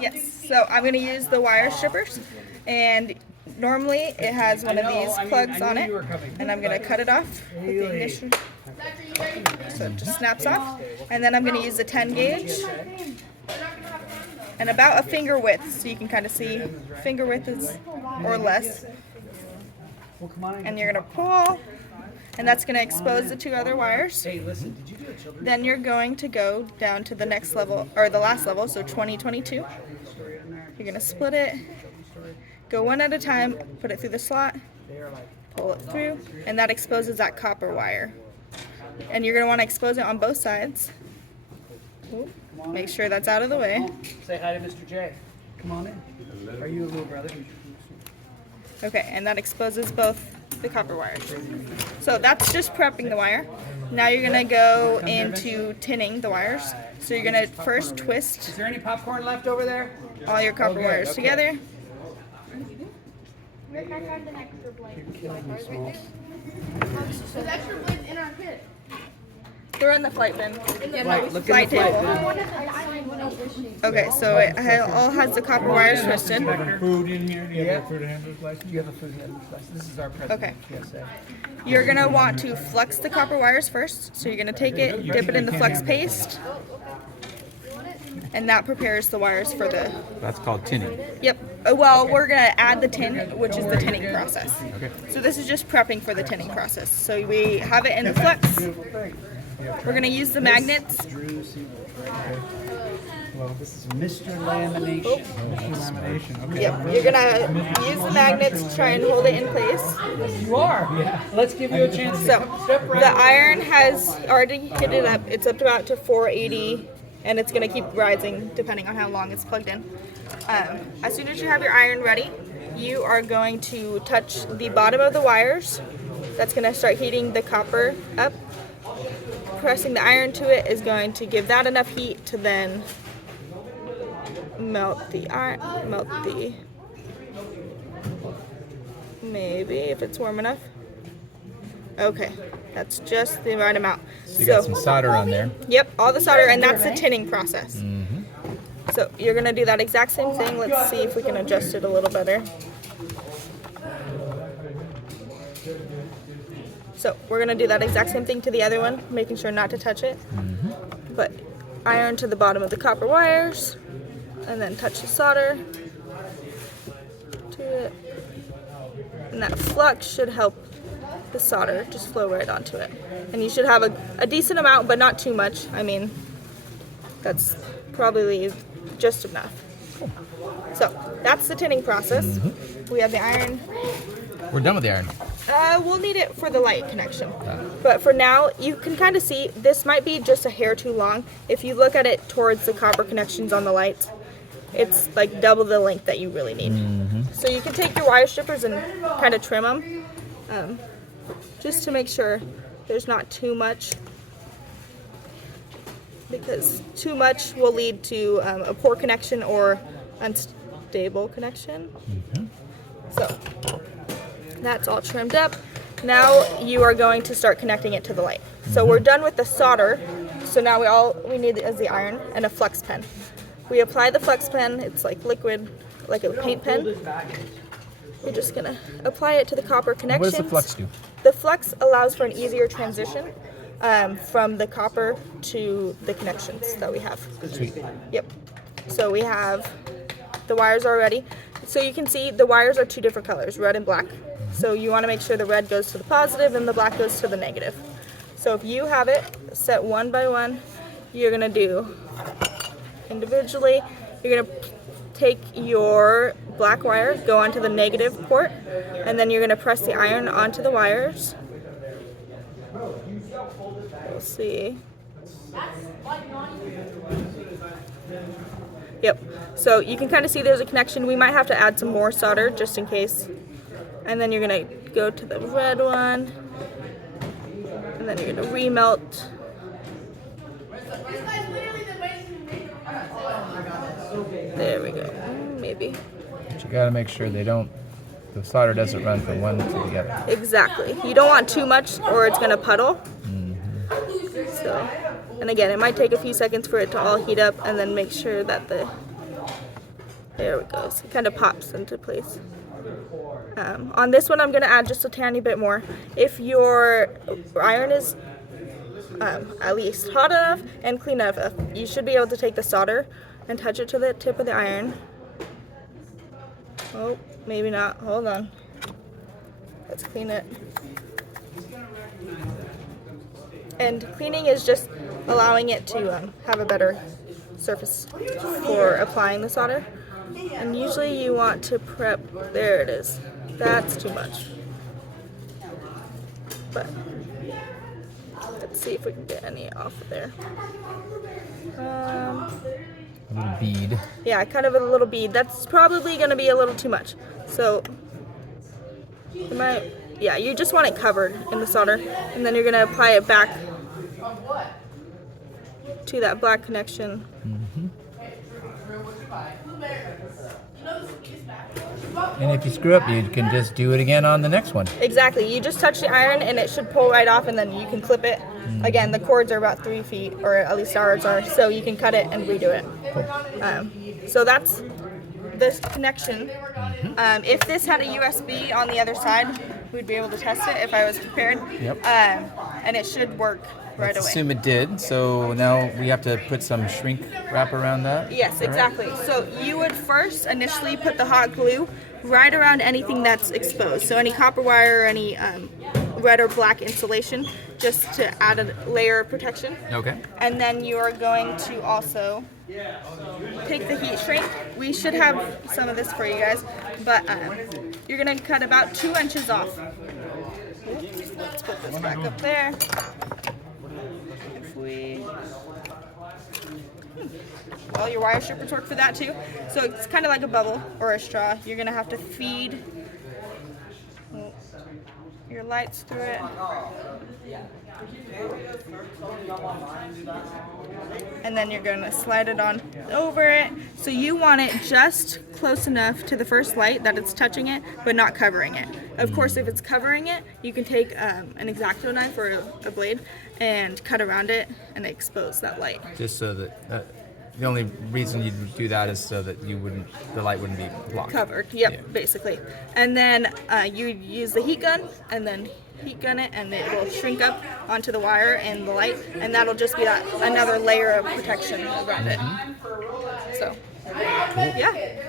Yes, so I'm going to use the wire strippers, and normally it has one of these plugs on it, and I'm going to cut it off with the ignition, so it just snaps off, and then I'm going to use the 10 gauge, and about a finger width, so you can kind of see finger width is or less, and you're going to pull, and that's going to expose the two other wires. Then you're going to go down to the next level, or the last level, so 2022. You're going to split it, go one at a time, put it through the slot, pull it through, and that exposes that copper wire. And you're going to want to expose it on both sides. Make sure that's out of the way. Say hi to Mr. J. Come on in. Are you a little brother? Okay, and that exposes both the copper wires. So that's just prepping the wire. Now you're going to go into tinning the wires. So you're going to first twist. Is there any popcorn left over there? All your copper wires together. Rick, I found an extra blade. There's extra blades in our kit. They're in the flight bin. Right, look Flight in the table. flight bin. Okay, so it all has the copper wires twisted. Food in here? Do you Yeah. have a food handler's license? You have a food handler's license. This is our president Okay. of TSA. You're going to want to flex the copper wires first. So you're going to take it, dip it in the flex paste, and that prepares the wires for the... That's called tinning. Yep. Well, we're going to add the tin, which is the tinning process. Okay. So this is just prepping for the tinning process. So we have it in the flex. We're going to use the magnets. Well, this is Mr. Lamination. Lamination. Okay. Yep. You're going to use the magnets to try and hold it in place. You are. Yeah. Let's give you a chance to So the iron has already heated up. It's up to about to 480, and it's going to keep rising depending on how long it's plugged in. As soon as you have your iron ready, you are going to touch the bottom of the wires. That's going to start heating the copper up. Pressing the iron to it is going to give that enough heat to then melt the iron, maybe if it's warm enough. Okay, that's just the right amount. So you got some solder on there. Yep, all the solder, and that's the tinning process. So you're gonna do that exact same thing. Let's see if we can adjust it a little better. So we're gonna do that exact same thing to the other one, making sure not to touch it. But iron to the bottom of the copper wires, and then touch the solder to it. And that flux should help the solder just flow right onto it. And you should have a decent amount, but not too much. I mean, that's probably just enough. So that's the tinning process. We have the iron. We're done with the iron. We'll need it for the light connection. But for now, you can kind of see this might be just a hair too long. If you look at it towards the copper connections on the lights, it's like double the length that you really need. So you can take your wire strippers and kind of trim them, just to make sure there's not too much, because too much will lead to a poor connection or unstable connection. So that's all trimmed up. Now you are going to start connecting it to the light. So we're done with the solder. So now all we need is the iron and a flex pen. We apply the flex pen. It's like liquid, like a paint pen. You're just gonna apply it to the copper connections. What does the flux do? The flux allows for an easier transition from the copper to the connections that we have. Sweet. Yep. So we have the wires already. So you can see the wires are two different colors, red and black. So you want to make sure the red goes to the positive and the black goes to the negative. So if you have it set one by one, you're going to do individually. You're going to take your black wire, go onto the negative port, and then you're going to press the iron onto the wires. We'll see. Yep. So you can kind of see there's a connection. We might have to add some more solder just in case. And then you're going to go to the red one. And then you're going to remelt. There we go. Maybe. But you got to make sure the solder doesn't run from one to the other. Exactly. You don't want too much or it's going to puddle. So, and again, it might take a few seconds for it to all heat up, and then make sure that the There we go. So it kind of pops into place. On this one, I'm going to add just a tiny bit more. If your iron is at least hot enough and clean enough, you should be able to take the solder and touch it to the tip of the iron. Oh, maybe not. Hold on. Let's clean it. And cleaning is just allowing it to have a better surface for applying the solder. And usually you want to prep, there it is. That's too much. But let's see if we can get any off of there. A little bead. Yeah, kind of a little bead. That's probably going to be a little too much. So, yeah, you just want it covered in the solder. And then you're going to apply it back to that black connection. And if you screw up, you can just do it again on the next one. Exactly. You just touch the iron and it should pull right off, and then you can clip it. Again, the cords are about 3 feet, or at least ours are, so you can cut it and redo it. So that's this connection. If this had a USB on the other side, we'd be able to test it if I was prepared. Yep. And it should work right Let's away. assume it did. So now we have to put some shrink wrap around that. Yes, All right. exactly. So you would first initially put the hot glue right around anything that's exposed. So any copper wire or any red or black insulation, just to add a layer of protection. Okay. And then you are going to also take the heat shrink. We should have some of this for you guys, but you're going to cut about 2 inches off. Oops, let's put this back up there. If we... Well, your wire strippers work for that too. So it's kind of like a bubble or a straw. You're going to have to feed your lights through it. And then you're going to slide it on over it. So you want it just close enough to the first light that it's touching it, but not covering it. Of course, if it's covering it, you can take an X-Acto knife or a blade and cut around it and expose that light. Just so that the only reason you'd do that is so that the light wouldn't be blocked. Covered, yep, Yeah. basically. And then you use the heat gun and then heat gun it, and it will shrink up onto the wire and the light, and that'll just be another layer of protection around it. So, yeah.